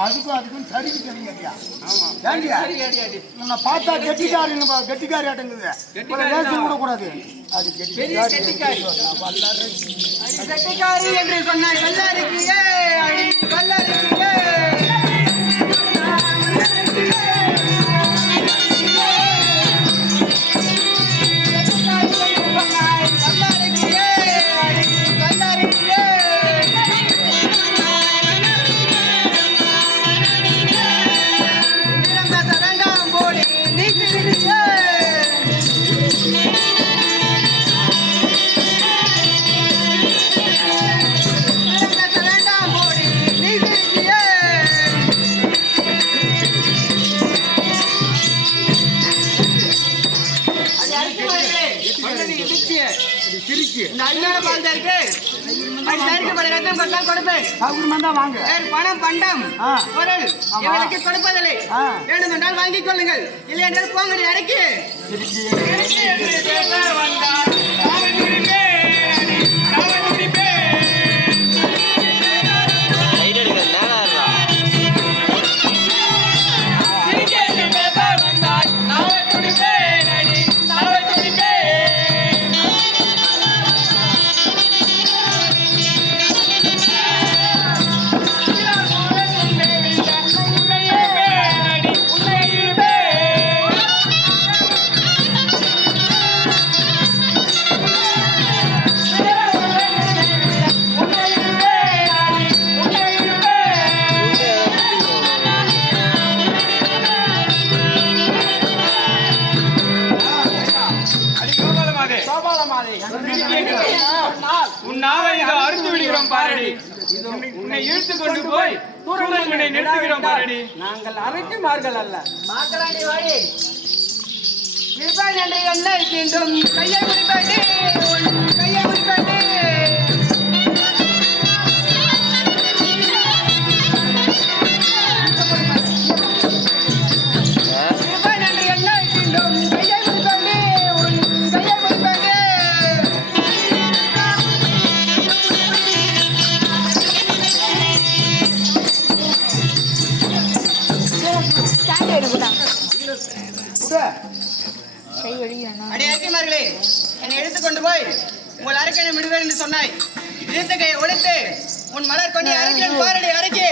அதுக்கும் சரிக்கு தெரியா உன்னை பார்த்தா கெட்டிக்காரி ஆட்டங்குது விடக்கூடாது. அது கெட்டிக்காரி என்று சொன்ன பணம் பண்டம் பொருள் இவளுக்கு கொடுப்பதில்லை. வேண்டுமென்றால் வாங்கிக் கொள்ளுங்கள், இல்லை என்றால் போங்க இறக்கி. உன்னை இழுத்து கொண்டு போய் நிறுத்துகிறோம் பாரடி. நாங்கள் அரைக்குமார்கள் அல்ல. மாக்கலாடி வாடி இருப்பான் என்று என்ன இருக்கின்றோம். கையை குறிப்பாட்டி கையை குறிப்பாட்டி என்னை எடுத்துக் கொண்டு போய் உங்கள் அரைக்கனை விடுவேன் என்று சொன்னாய். கையை உடைத்து உன் மலர் கொண்டு அரைக்கிறேன் பாரடி அரைக்கி.